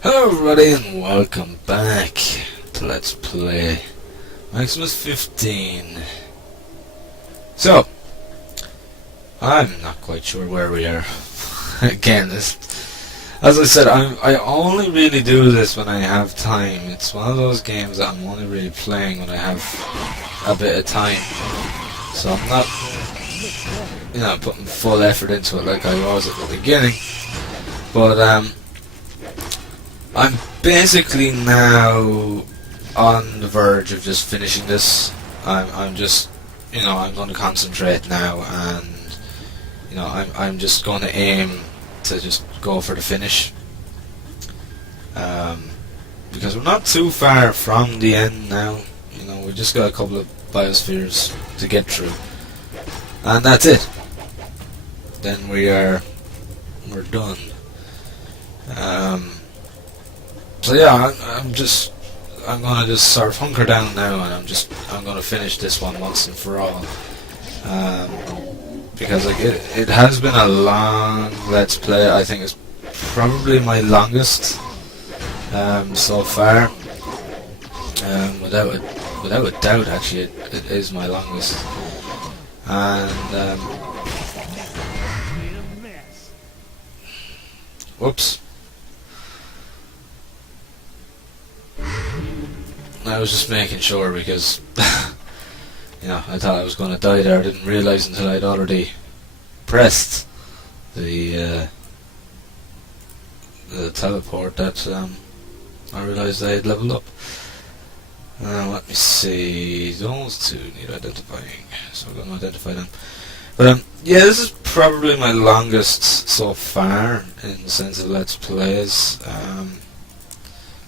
Hello everybody and welcome back to Let's Play Maximus 15. So, I'm not quite sure where we are. Again, as I said, I only really do this when I have time. It's one of those games that I'm only really playing when I have a bit of time. So I'm not, putting full effort into it like I was at the beginning. But, I'm basically now on the verge of just finishing this. I'm just, I'm going to concentrate now, and I'm just going to aim to just go for the finish. Because we're not too far from the end now. We just got a couple of biospheres to get through, and that's it. Then we're done. So yeah, I'm gonna just sort of hunker down now, and I'm gonna finish this one once and for all. Because like it has been a long Let's Play. I think it's probably my longest so far. Without a doubt, actually, it is my longest. And whoops. I was just making sure because, I thought I was going to die there. I didn't realise until I'd already pressed the teleport that I realised I had leveled up. Let me see. Those two need identifying, so we're going to identify them. But yeah, this is probably my longest so far in the sense of Let's Plays.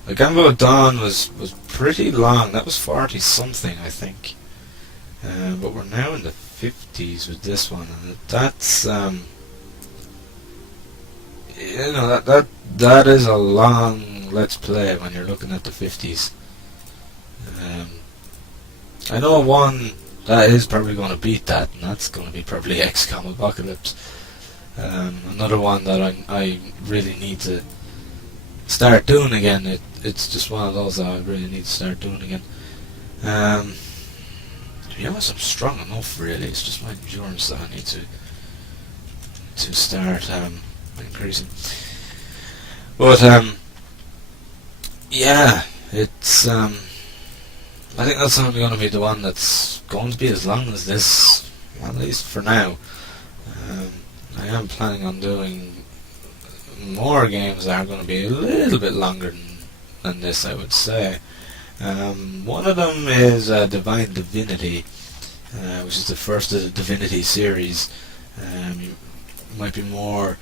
The Gamble of Dawn was pretty long. That was 40 something, I think. But we're now in the 50s with this one, and that's that is a long Let's Play when you're looking at the 50s. I know one that is probably going to beat that, and that's going to be probably XCOM Apocalypse. Another one that I really need to start doing again. It's just one of those that I really need to start doing again. To be honest, I'm strong enough, really. It's just my endurance that I need to start increasing. But yeah, it's I think that's only going to be the one that's going to be as long as this, at least for now. I am planning on doing more games that are going to be a little bit longer than this, I would say. One of them is Divine Divinity, which is the first of the Divinity series. You might be more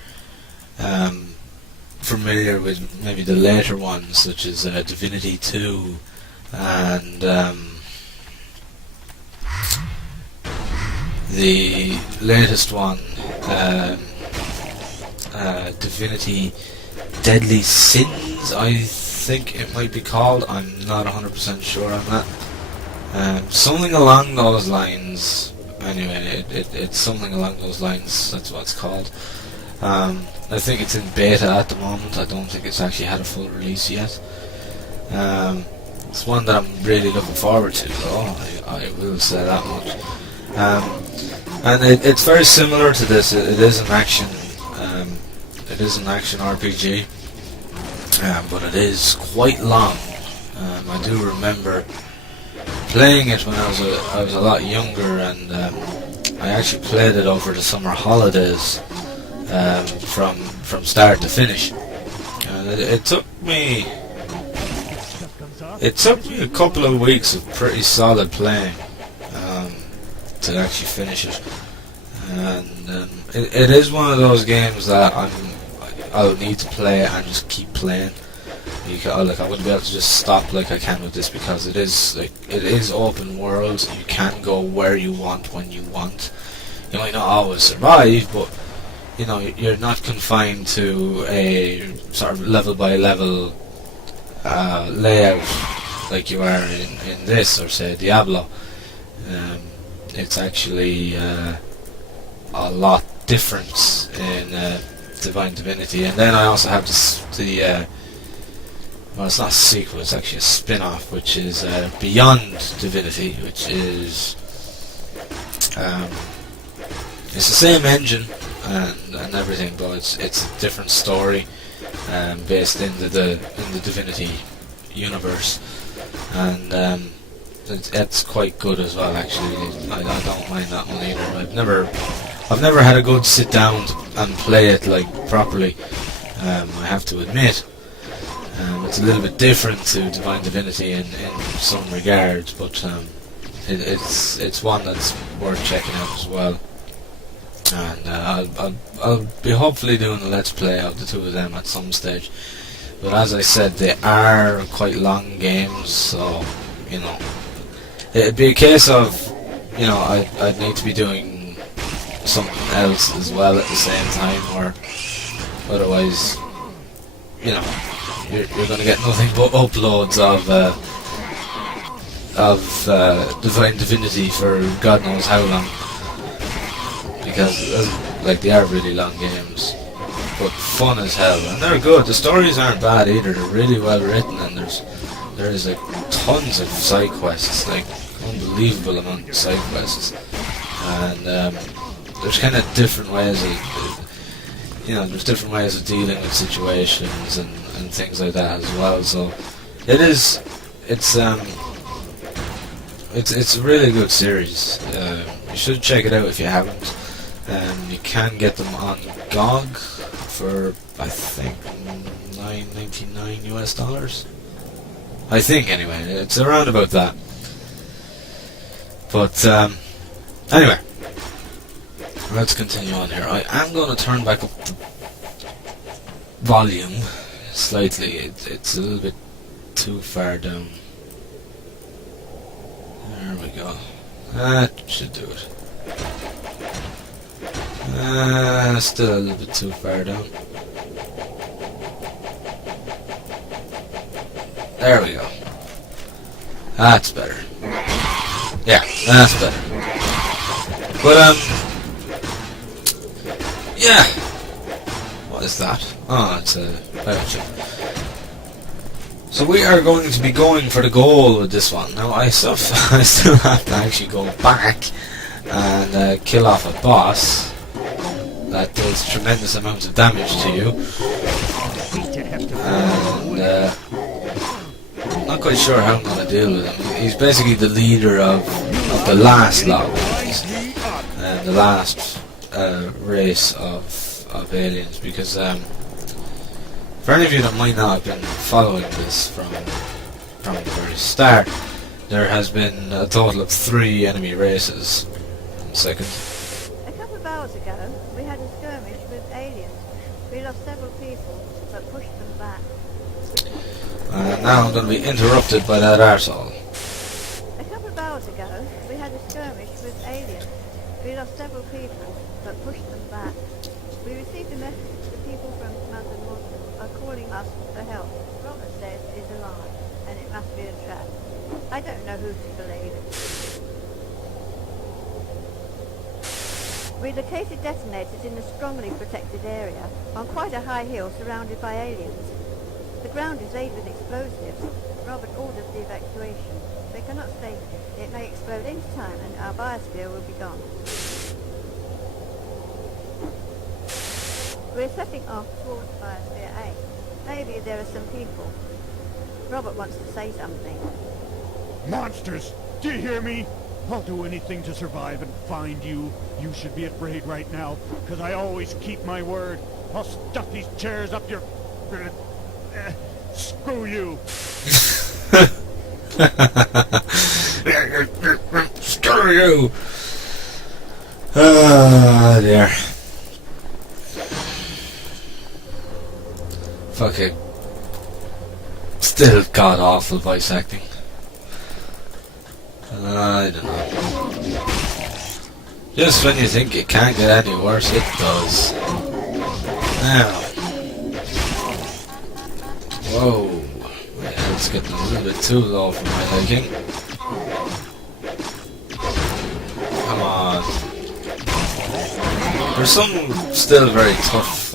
familiar with maybe the later ones, such as Divinity 2 and the latest one, Divinity Deadly Sins, I think it might be called. I'm not 100% sure on that. Something along those lines. Anyway, it's something along those lines. That's what it's called. I think it's in beta at the moment. I don't think it's actually had a full release yet. It's one that I'm really looking forward to, though. I will say that much. And it's very similar to this. It is an action. It is an action RPG, but it is quite long. I do remember playing it when I was a lot younger, and I actually played it over the summer holidays, from start to finish. It took me a couple of weeks of pretty solid playing to actually finish it, and it is one of those games that I'll need to play and just keep playing. I wouldn't be able to just stop like I can with this, because it is open world. You can go where you want when you want. You might not always survive, but you're not confined to a sort of level by level layout like you are in this, or say Diablo. It's actually a lot different in Divine Divinity. And then I also have the well, it's not a sequel, it's actually a spin-off, which is Beyond Divinity, which is it's the same engine and everything, but it's a different story based in the Divinity universe, and it's quite good as well. Actually, I don't mind that one either. I've never had a good sit down and play it like properly. I have to admit, it's a little bit different to Divine Divinity in some regards, but it's one that's worth checking out as well. And I'll be hopefully doing a let's play of the two of them at some stage. But as I said, they are quite long games, so you know, it'd be a case of, you know, I'd need to be doing something else as well at the same time, or otherwise, you know, you're going to get nothing but uploads of Divine Divinity for God knows how long, because like they are really long games, but fun as hell, and they're good. The stories aren't bad either. They're really well written, and there is like tons of side quests, like unbelievable amount of side quests, and there's kind of different ways of, you know, there's different ways of dealing with situations and things like that as well. So it's a really good series. You should check it out if you haven't. You can get them on GOG for, I think, $9.99 US. I think, anyway. It's around about that. But anyway, let's continue on here. I am going to turn back up the volume slightly. It's a little bit too far down. There we go. That should do it. Still a little bit too far down. There we go. That's better. Yeah, that's better. But yeah. What is that? Oh, it's a voucher. So we are going to be going for the goal with this one. Now I still have to actually go back and kill off a boss that does tremendous amounts of damage to you. And I'm not quite sure how I'm going to deal with him. He's basically the leader of the last lot of aliens, and the last race of aliens, because for any of you that might not have been following this from the very start, there has been a total of 3 enemy races. 1 second. A couple of hours ago, we had a skirmish with aliens. We lost several people, but pushed them back. Now I'm going to be interrupted by that arsehole. A couple of hours ago, we had a skirmish with aliens. We lost several people, but pushed them back. We received a message. The people from Mountain Water are calling us for help. Robert says it's a lie, and it must be a trap. I don't know who to believe. We located detonators in a strongly protected area on quite a high hill surrounded by aliens. The ground is laid with explosives. Robert ordered the evacuation. They cannot stay here. It may explode any time and our biosphere will be gone. We're setting off towards Biosphere A. Maybe there are some people. Robert wants to say something. Monsters! Do you hear me? I'll do anything to survive and find you. You should be afraid right now, because I always keep my word. I'll stuff these chairs up your... screw you! Screw you! Ah, dear. Fucking still god awful voice acting. I don't know. Just when you think it can't get any worse, it does. Now. Whoa. My head's getting a little bit too low for my liking. Come on. There's some still very tough,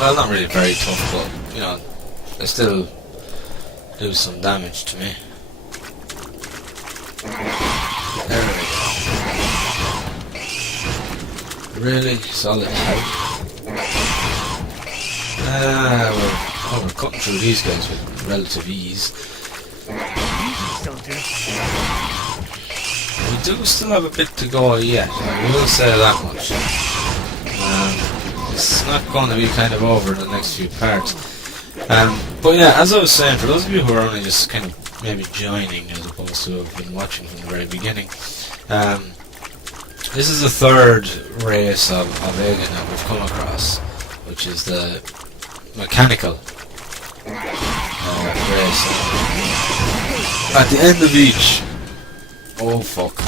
well, not really very tough, but, you know, they still do some damage to me. There we go. Really solid health. We're cutting through these guys with relative ease. We do still have a bit to go yet, I will say that much. It's not going to be kind of over in the next few parts. But yeah, as I was saying, for those of you who are only just kind of maybe joining as opposed to have been watching from the very beginning, this is the third race of alien that we've come across, which is the mechanical race. At the end of each... Oh fuck.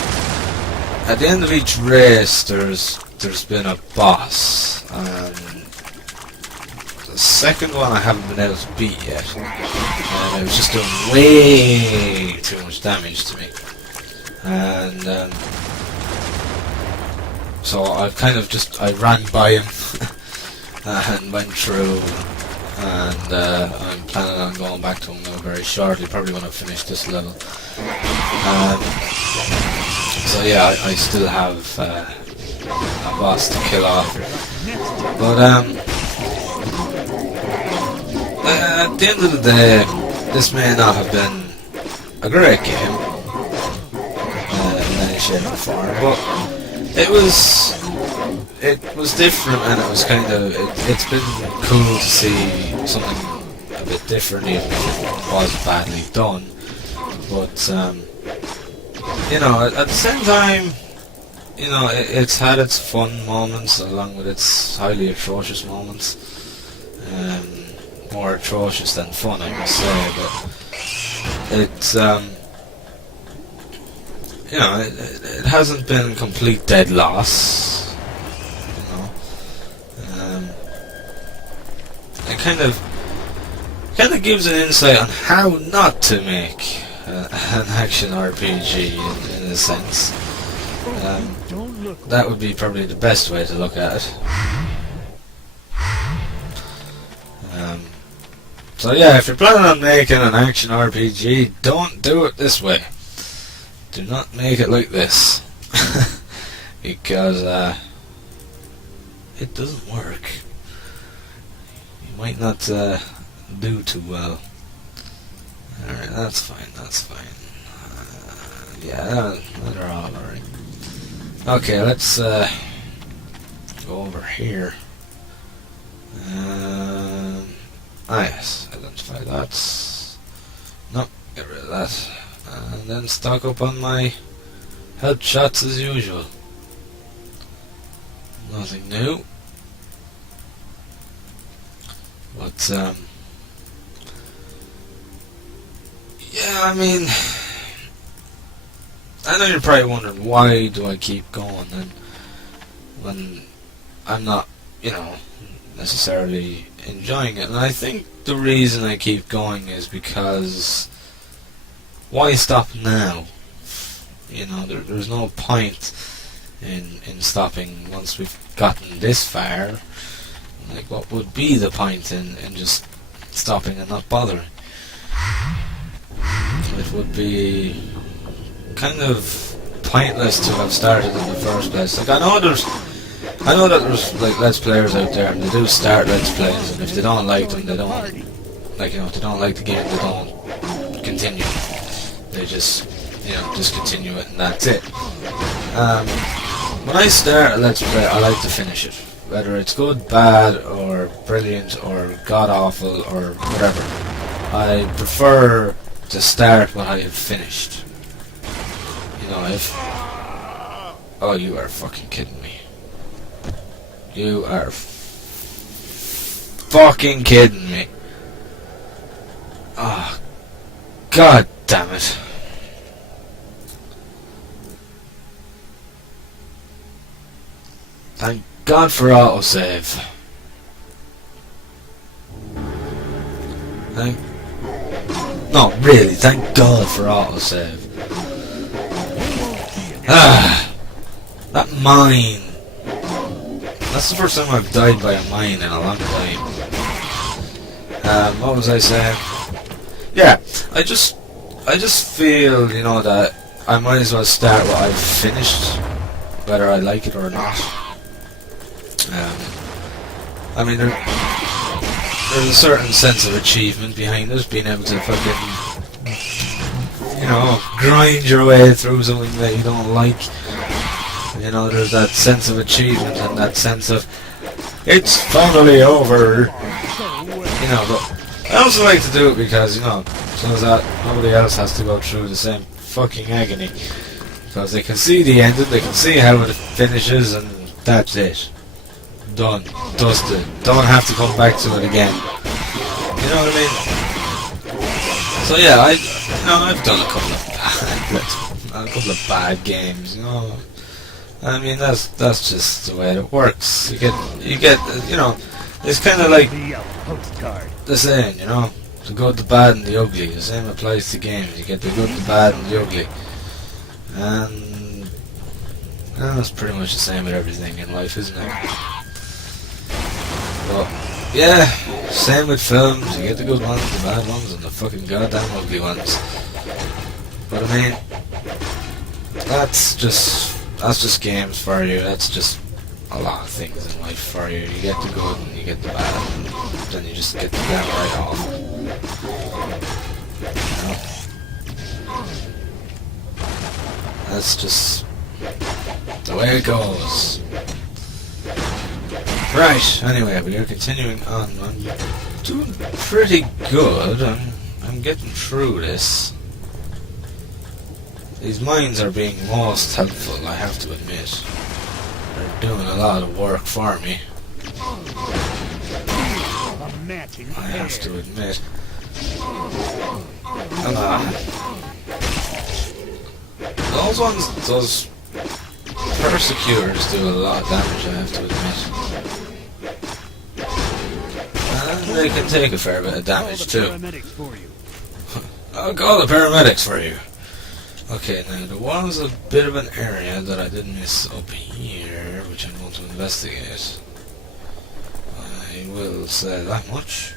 At the end of each race there's been a boss. The second one I haven't been able to beat yet. It was just doing way too much damage to me. And so I've kind of just... I ran by him and went through, and I'm planning on going back to him now very shortly, probably when I've finished this level. So yeah, I still have a boss to kill off. But at the end of the day, this may not have been a great game in any shape or form, but it was different, and it was kind of it's been cool to see something a bit different, even if it was badly done. But you know, at the same time, you know, it's had its fun moments along with its highly atrocious moments. More atrocious than fun, I must say, but it's you know, it hasn't been complete dead loss. You know, it kind of gives an insight on how not to make an action RPG in a sense. That would be probably the best way to look at it. So yeah, if you're planning on making an action RPG, don't do it this way. Do not make it like this. Because it doesn't work. You might not do too well. Alright, that's fine, that's fine. Yeah, they're all alright. Okay, let's go over here. Yes, identify that. Nope, get rid of that. And then stock up on my health shots as usual. Nothing new. But, yeah, I mean, I know you're probably wondering, why do I keep going and when I'm not, you know, necessarily enjoying it. And I think the reason I keep going is because why stop now? You know, there's no point in stopping once we've gotten this far. Like, what would be the point in just stopping and not bothering? It would be kind of pointless to have started in the first place. Like, I know that there's like Let's Players out there, and they do start Let's Plays, and if they don't like them, they don't, like, you know, if they don't like the game, they don't continue. They just, you know, discontinue it, and that's it. When I start a Let's Play, I like to finish it. Whether it's good, bad, or brilliant, or god-awful, or whatever. I prefer to start what I have finished. You know, if... Oh, you are fucking kidding me. You are fucking kidding me. Oh, god damn it. Thank God for autosave. No, really, thank God for autosave. That mine. That's the first time I've died by a mine in a long time. What was I saying? Yeah, I just feel, you know, that I might as well start what I've finished, whether I like it or not. I mean, there's a certain sense of achievement behind it, being able to fucking, you know, grind your way through something that you don't like. You know, there's that sense of achievement and that sense of, it's finally over. You know, but I also like to do it because, you know, so that nobody else has to go through the same fucking agony. Because they can see the ending, they can see how it finishes, and that's it. Done. Dusted. Don't have to come back to it again. You know what I mean? So yeah, I've done a couple of bad games, you know. I mean, that's just the way it works. You get, you know, it's kind of like the saying, you know, the good, the bad, and the ugly. The same applies to games. You get the good, the bad, and the ugly. And it's pretty much the same with everything in life, isn't it? But yeah, same with films. You get the good ones, the bad ones, and the fucking goddamn ugly ones. But I mean, that's just games for you. That's just a lot of things in life for you. You get the good and you get the bad, and then you just get the bad right off. You know? That's just the way it goes. Right, anyway, we are continuing on. I'm doing pretty good. I'm getting through this. These mines are being most helpful, I have to admit. They're doing a lot of work for me. I have to admit. Those persecutors do a lot of damage, I have to admit. And they can take a fair bit of damage too. I'll call the paramedics for you. Okay, now there was a bit of an area that I did miss up here, which I'm going to investigate. I will say that much.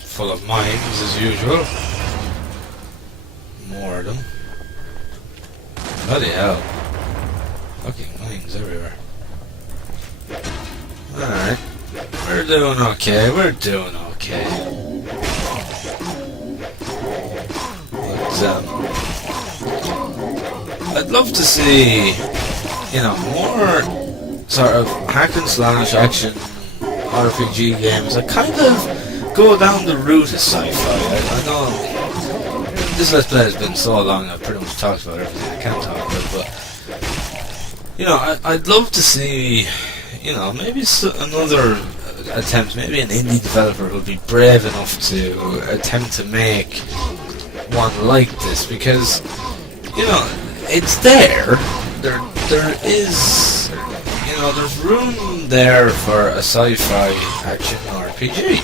Full of mines as usual. More of them. Bloody hell. Fucking mines everywhere. Alright. We're doing okay, we're doing okay. But, I'd love to see, you know, more sort of hack and slash action RPG games that kind of go down the route of sci-fi. I know this Let's Play has been so long I've pretty much talked about everything I can talk about, but, you know, I'd love to see, you know, maybe another attempt, maybe an indie developer who'd be brave enough to attempt to make one like this, because, you know, it's there. There is, you know, there's room there for a sci-fi action RPG,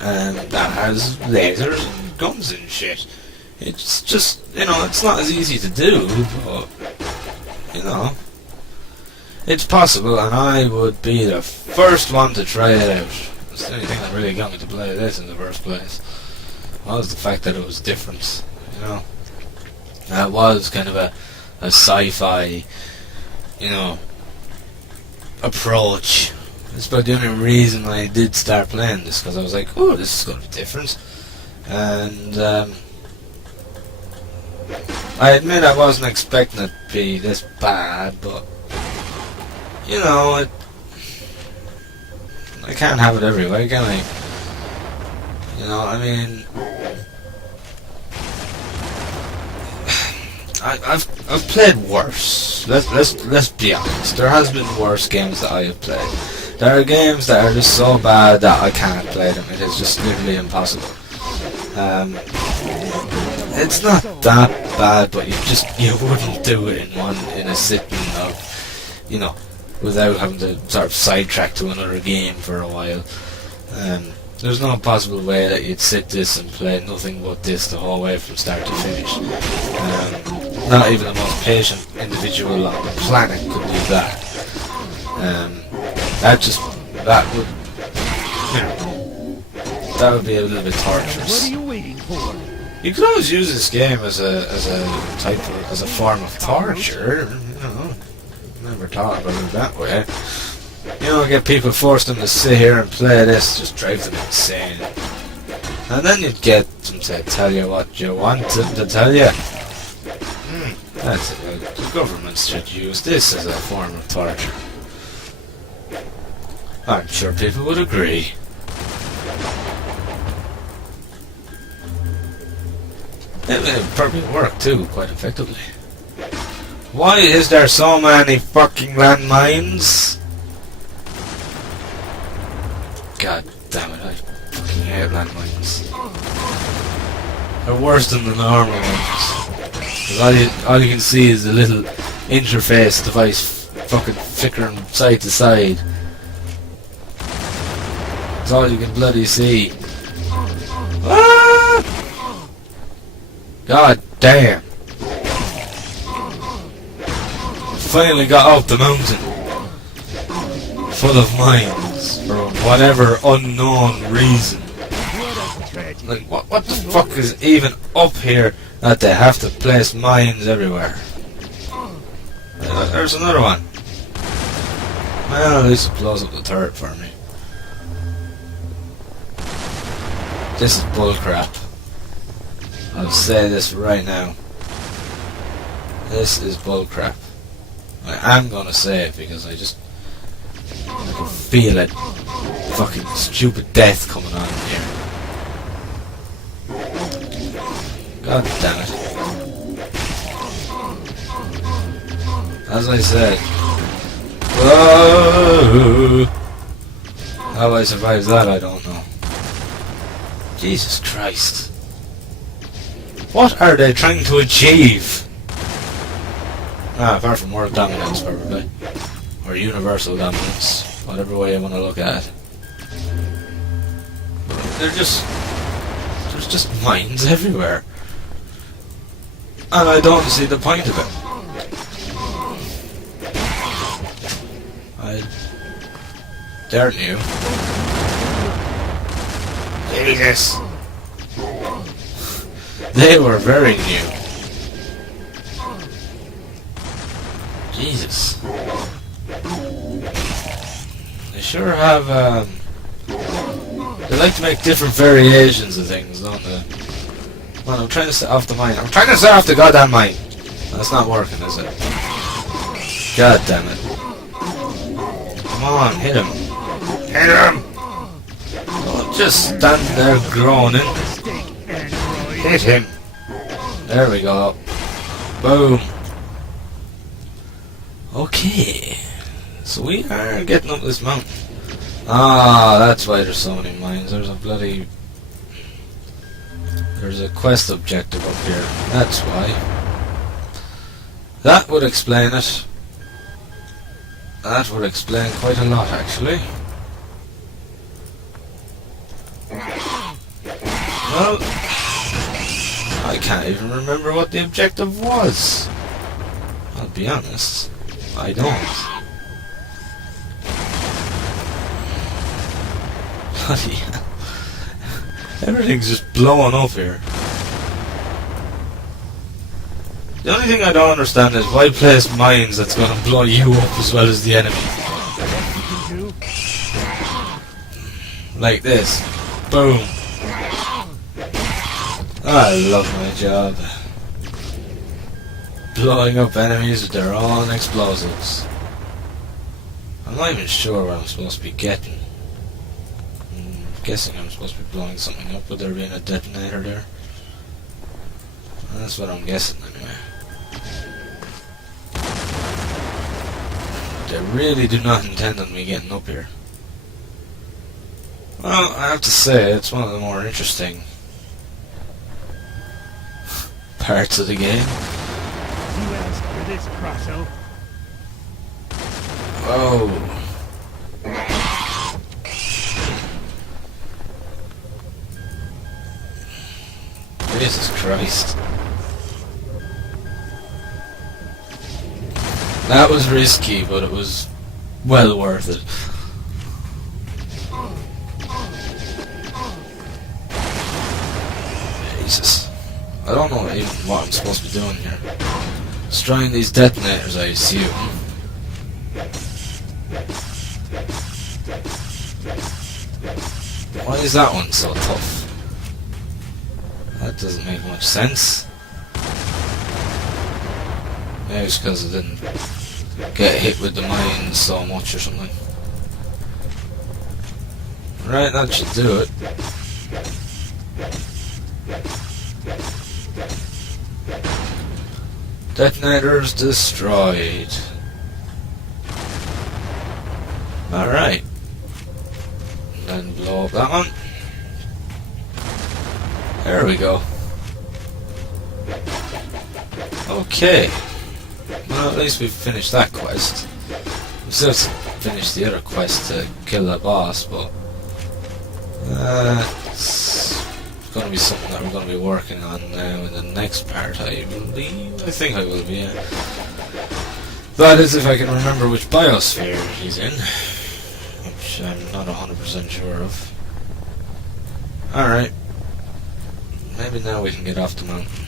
and that has lasers and guns and shit. It's just, you know, it's not as easy to do, but, you know, it's possible, and I would be the first one to try it out. It's the only thing that really got me to play this in the first place was the fact that it was different, you know. It was kind of a sci-fi, you know, approach. It's about the only reason I did start playing this, because I was like, oh, this is going to be different. And I admit I wasn't expecting it to be this bad, but, you know, I can't have it every way, can I? You know, I mean, I've played worse. Let's be honest. There has been worse games that I have played. There are games that are just so bad that I can't play them. It is just literally impossible. It's not that bad, but you wouldn't do it in a sitting of, you know, without having to sort of sidetrack to another game for a while. There's no possible way that you'd sit this and play nothing but this the whole way from start to finish. Not even the most patient individual on the planet could do that. That would, you know, that would be a little bit What torturous. are you waiting for? You could always use this game as a form of torture. You know, never thought about it that way. You know, get people, force them to sit here and play this, just drive them insane. And then you'd get them to tell you what you want them to tell you. That's it. The governments should use this as a form of torture. I'm sure people would agree. It would probably work too, quite effectively. Why is there so many fucking landmines? God damn it, I fucking hate landmines. They're worse than the normal ones. 'Cause all you can see is the little interface device fucking flickering side to side. That's all you can bloody see. Ah! God damn. Finally got up the mountain. Full of mines. For whatever unknown reason. Like, what the fuck is even up here that they have to place mines everywhere? There's another one. Well, at least it blows up the turret for me. This is bullcrap. I'll say this right now. This is bullcrap. I am gonna say it because I can feel it. Fucking stupid death coming on here. God damn it. As I said. Whoa! How I survived that, I don't know. Jesus Christ. What are they trying to achieve? Apart from world dominance, probably. Or universal dominance. Whatever way you want to look at it. There's just mines everywhere. And I don't see the point of it. I dare you. Jesus. They were very new. Jesus. They sure have, they like to make different variations of things, don't they? Man, I'm trying to set off the mine. I'm trying to set off the goddamn mine! That's not working, is it? God damn it. Come on, hit him. Hit him! Don't just stand there groaning. Hit him! There we go. Boom. Okay. So we are getting up this mountain. Ah, that's why there's so many mines. There's a quest objective up here. That's why. That would explain it. That would explain quite a lot, actually. Well, I can't even remember what the objective was. I'll be honest. I don't. Bloody hell. Everything's just blowing up here. The only thing I don't understand is why place mines that's going to blow you up as well as the enemy. Like this. Boom. I love my job. Blowing up enemies with their own explosives. I'm not even sure what I'm supposed to be getting. I'm guessing I'm supposed to be blowing something up with there being a detonator there. That's what I'm guessing anyway. They really do not intend on me getting up here. Well, I have to say, it's one of the more interesting parts of the game. You asked for this, Crosso. Oh. Jesus Christ. That was risky, but it was well worth it. Jesus. I don't know even what I'm supposed to be doing here. Destroying these detonators, I assume. Why is that one so tough? That doesn't make much sense. Maybe it's because I didn't get hit with the mines so much or something. Right, that should do it. Detonators destroyed. Alright. Then blow up that one. There we go. Okay. Well, at least we've finished that quest. We still have to finish the other quest to kill that boss, but it's going to be something that we're going to be working on now in the next part, I believe. I think I will be, yeah. That is if I can remember which biosphere he's in, which I'm not 100% sure of. Alright. Maybe now we can get off the mountain.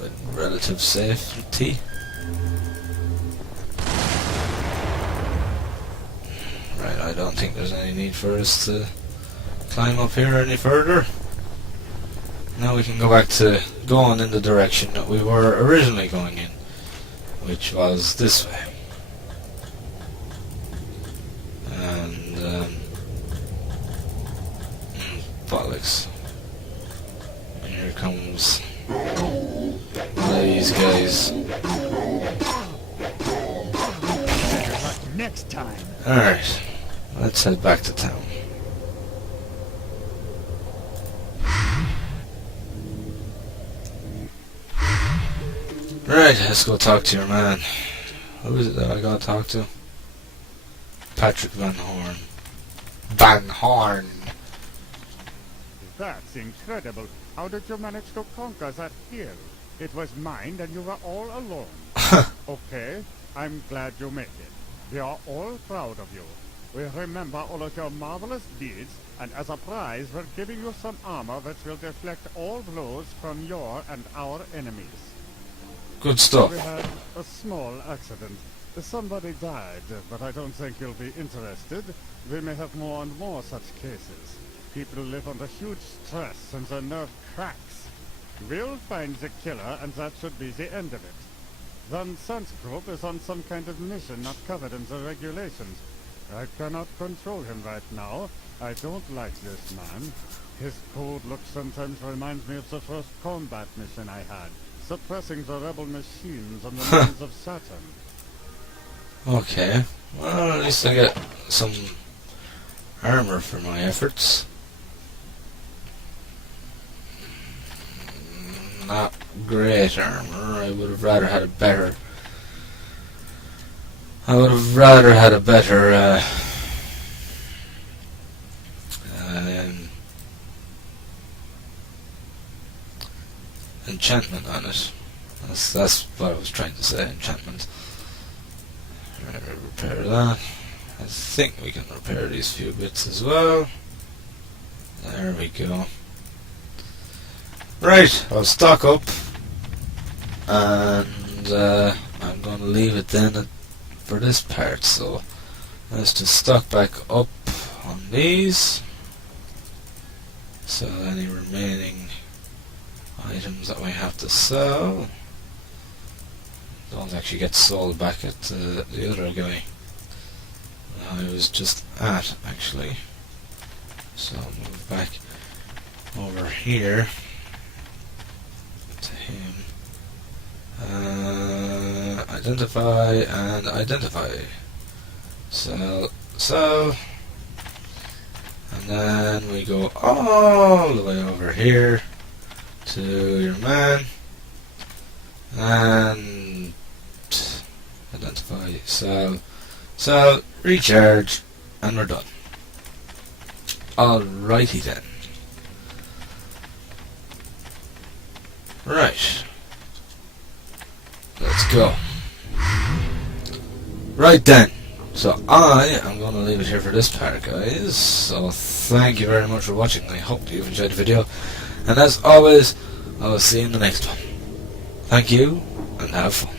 With relative safety. Right, I don't think there's any need for us to climb up here any further. Now we can go back to going in the direction that we were originally going in, which was this way. And, bollocks. And here comes these guys. Better luck next time. Alright, let's head back to town. Right, let's go talk to your man. Who is it that I gotta talk to? Patrick Van Horn. Van Horn! That's incredible. How did you manage to conquer that hill? It was mined and you were all alone. Okay, I'm glad you made it. We are all proud of you. We remember all of your marvelous deeds, and as a prize we're giving you some armor that will deflect all blows from your and our enemies. Good stuff. We had a small accident. Somebody died, but I don't think you'll be interested. We may have more and more such cases. People live under huge stress and their nerve cracks. We'll find the killer, and that should be the end of it. Van Sant's group is on some kind of mission not covered in the regulations. I cannot control him right now. I don't like this man. His cold look sometimes reminds me of the first combat mission I had, suppressing the rebel machines on the moons of Saturn. Okay. Well, at least I get some armor for my efforts. Not great armor. I would have rather had a better... enchantment on it. That's what I was trying to say, enchantment. Repair that. I think we can repair these few bits as well. There we go. Right, I'll stock up, and I'm going to leave it then for this part. So let's just stock back up on these. So any remaining items that we have to sell don't actually get sold back at the other guy I was just at, actually. So I'll move back over here to him. Identify and identify. Sell. And then we go all the way over here to your man. And identify, sell, recharge, and we're done. Alrighty then. Right. Let's go. Right then. So I am going to leave it here for this part, guys. So thank you very much for watching. I hope you've enjoyed the video. And as always, I will see you in the next one. Thank you, and have fun.